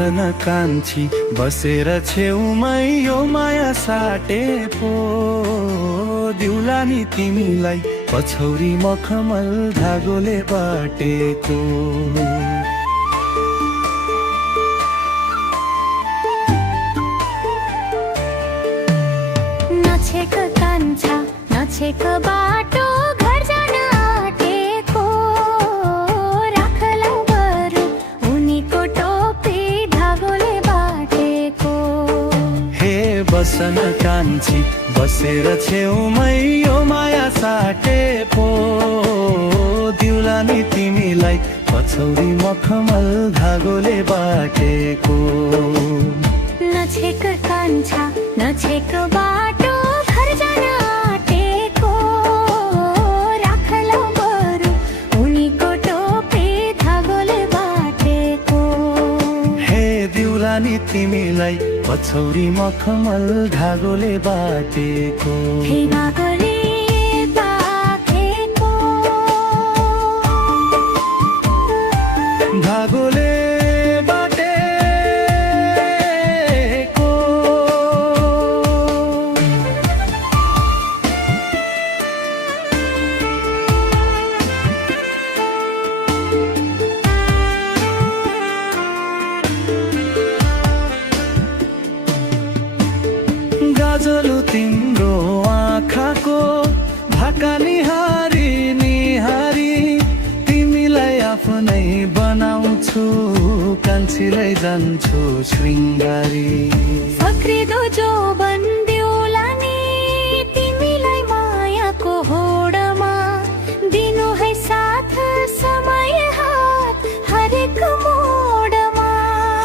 बसन कान्छी बसेर छेउमै यो माया साटे पो दिउला नि तिमीलाई पछौरी मखमल धागोले बाटेको। नछेक कान्छा नछेक बाटो घर जान आँटेको, राखलौ बरु उनीको टोपी धागोले बाटेको। हे बसन कान्छी बसेर छेउमै यो माया साटे पो दिउला नि तिमीलाई पछौरी मखमल धागोले बाटेको। नछेक कान्छा नछेक बाटो घर जान आँटेको, राखलौ बरु उनीको टोपी धागोले बाटेको। हे दिउला नि तिमीलाई पछौरी मखमल धागोले बाटेको। हे धागोले बाटेको, धागोले गाजलु तिम्रो आँखाको भाका निहारी निहारी तिमीलाई आफ्नै बनाउँछु कान्छीलाई जान्छु शृङ्गारी। फक्रिदो जोबन दिउला नि तिमीलाई मायाको होडमा, दिनु है साथ समय हात हरेक मोडमा।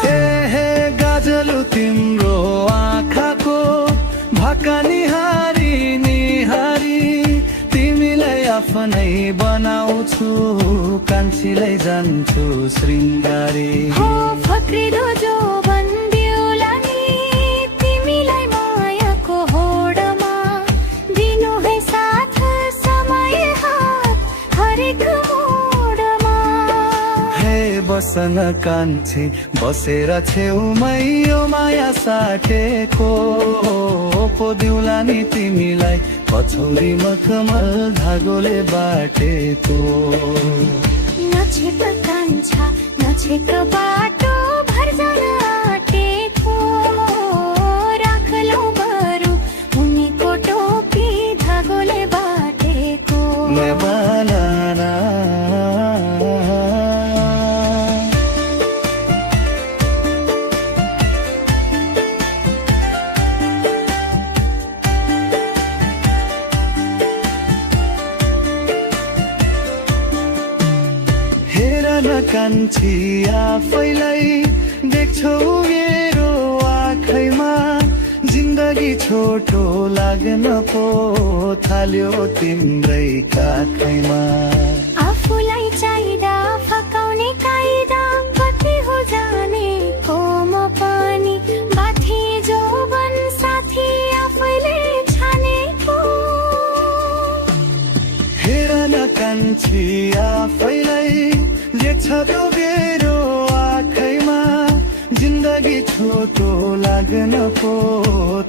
हे गाजलु तिम्रो आँखाको भाका निहारी निहारी तिमीलाई आफ्नै बनाउँछु कान्छीलाई जान्छु शृङ्गारी। हो फक्रिदो जोबन दिउला नि तिमीलाई मायाको होडमा, दिनु है साथ समय हात हरेक मोडमा। हे बसन कान्छी बसेर छेउमै यो माया साटेको पो दिउला नि तिमीलाई पछौरी मखमल धागोले बाटेको। नछेक कान्छा नछेक बाटो घर जान आँटेको, राखलौ बरु उनीको टोपी धागोले बाटेको। बनाना कान्छी आफैलाई देख्छौ मेरो आँखैमा, जिन्दगी छोटो लाग्न पो थाल्यो तिम्रै काखैमा। आफूलाई चाहिँदा फकाउने काइदा कति हो जानेको म पनि, बाथी जोबन साथी आफैले छानेको। हेर न कान्छी आफैलाई देख्छ त्यो मेरो आँखैमा, जिन्दगी छोटो लाग्न पो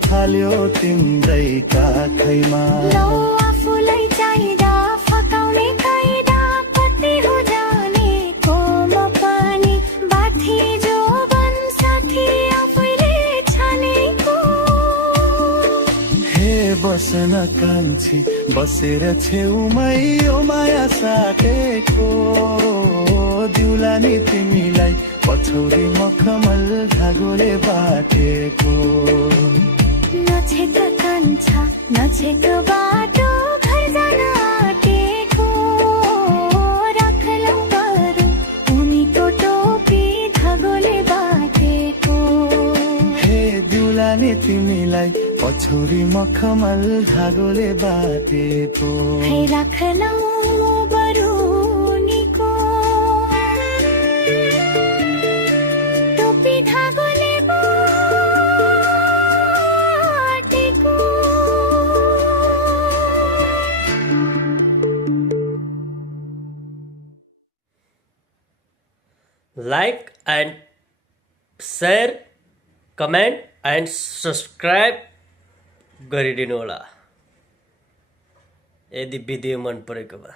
थाल्यो तिम्रै काखैमा। लौ आफूलाई चाहिँदा फकाउने काइदा कति हो जानेको म पनि, बाथी जोबन साथी आफैले छानेको। हे बसन कान्छी बसेर छेउमै यो माया साटेको दिउला नि तिमीलाई पछौरी मखमल धागोले बाटेको। नछेक कान्छा नछेक बाटो घर जान आँटेको, राखलौ बरु उनीको टोपी धागोले बाटेको। हे दिउला नि तिमीलाई पछौरी मखमल धागोले बाटेको। हे राखलौ बरु उनीको टोपी धागोले बाटेको। like and share comment and subscribe गरिदिनु होला यदि भिडियो मन परेको भए।